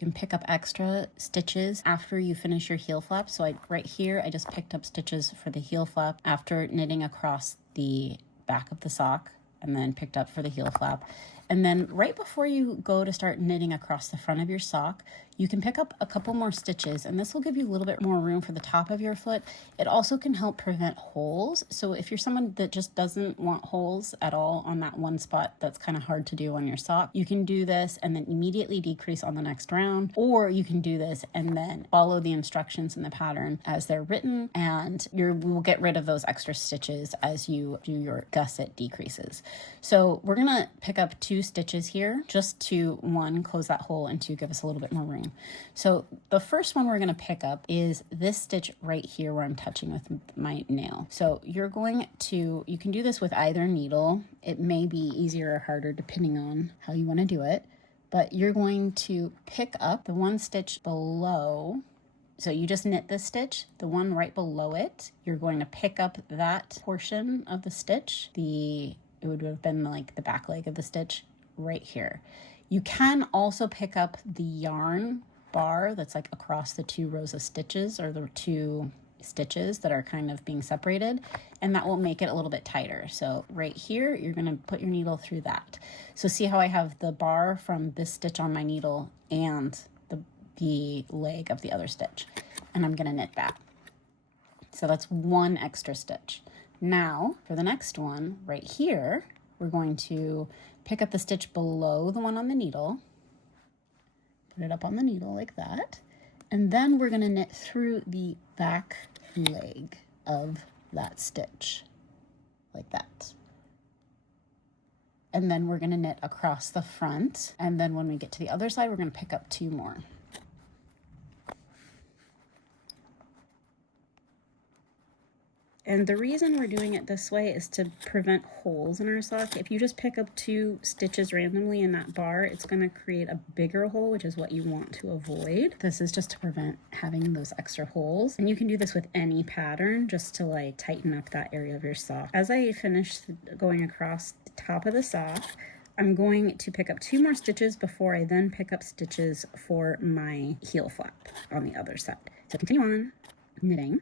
You can pick up extra stitches after you finish your heel flap. So right here, I just picked up stitches for the heel flap after knitting across the back of the sock, and then picked up for the heel flap. And then right before you go to start knitting across the front of your sock, you can pick up a couple more stitches, and this will give you a little bit more room for the top of your foot. It also can help prevent holes. So if you're someone that just doesn't want holes at all on that one spot that's kind of hard to do on your sock, you can do this and then immediately decrease on the next round, or you can do this and then follow the instructions in the pattern as they're written, and you will get rid of those extra stitches as you do your gusset decreases. So we're gonna pick up 2 stitches here just to, 1, close that hole, and 2, give us a little bit more room. So the first one we're going to pick up is this stitch right here where I'm touching with my nail. So you can do this with either needle. It may be easier or harder depending on how you want to do it, but you're going to pick up the 1 stitch below. So you just knit this stitch, the one right below it, you're going to pick up that portion of the stitch. It would have been like the back leg of the stitch right here. You can also pick up the yarn bar that's like across the 2 rows of stitches, or the 2 stitches that are kind of being separated, and that will make it a little bit tighter. So right here, you're going to put your needle through that. So see how I have the bar from this stitch on my needle and the leg of the other stitch, and I'm going to knit that. So that's 1 extra stitch. Now for the next one right here, we're going to pick up the stitch below the one on the needle, put it up on the needle like that, and then we're going to knit through the back leg of that stitch like that. And then we're going to knit across the front, and then when we get to the other side, we're going to pick up 2 more. And the reason we're doing it this way is to prevent holes in our sock. If you just pick up 2 stitches randomly in that bar, it's going to create a bigger hole, which is what you want to avoid. This is just to prevent having those extra holes. And you can do this with any pattern just to like tighten up that area of your sock. As I finish going across the top of the sock, I'm going to pick up 2 more stitches before I then pick up stitches for my heel flap on the other side. So continue on knitting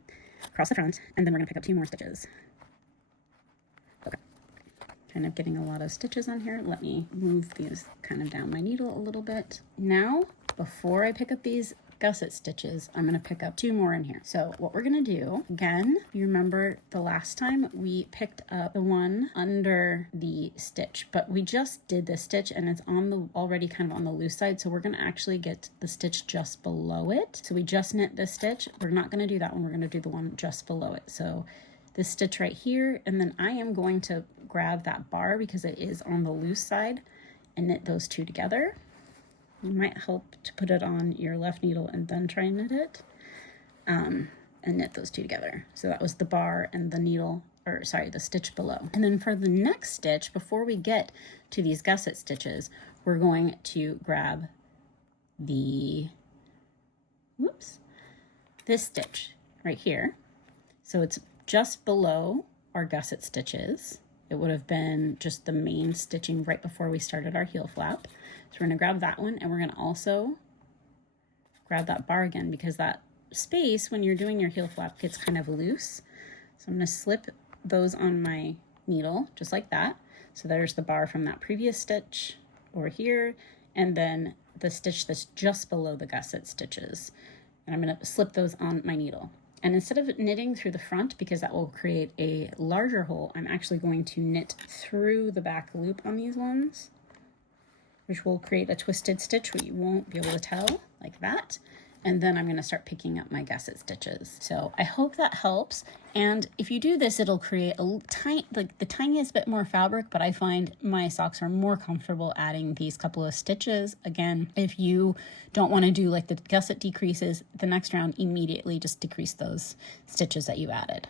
across the front, and then we're going to pick up 2 more stitches. Okay, kind of getting a lot of stitches on here. Let me move these kind of down my needle a little bit. Now, before I pick up these gusset stitches, I'm going to pick up 2 more in here. So what we're going to do, again, you remember the last time we picked up the one under the stitch, but we just did this stitch and it's already kind of on the loose side. So we're going to actually get the stitch just below it. So we just knit this stitch. We're not going to do that one. We're going to do the one just below it. So this stitch right here, and then I am going to grab that bar because it is on the loose side and knit those 2 together. It might help to put it on your left needle and then try and knit it, and knit those 2 together. So that was the bar and the needle, or sorry, the stitch below. And then for the next stitch, before we get to these gusset stitches, we're going to grab this stitch right here. So it's just below our gusset stitches. It would have been just the main stitching right before we started our heel flap. So we're going to grab that one, and we're going to also grab that bar again because that space when you're doing your heel flap gets kind of loose. So I'm going to slip those on my needle just like that. So there's the bar from that previous stitch over here, and then the stitch that's just below the gusset stitches. And I'm going to slip those on my needle. And instead of knitting through the front, because that will create a larger hole, I'm actually going to knit through the back loop on these ones, which will create a twisted stitch where you won't be able to tell, like that. And then I'm going to start picking up my gusset stitches. So I hope that helps. And if you do this, it'll create the tiniest bit more fabric, but I find my socks are more comfortable adding these couple of stitches. Again, if you don't want to do like the gusset decreases, the next round immediately just decrease those stitches that you added.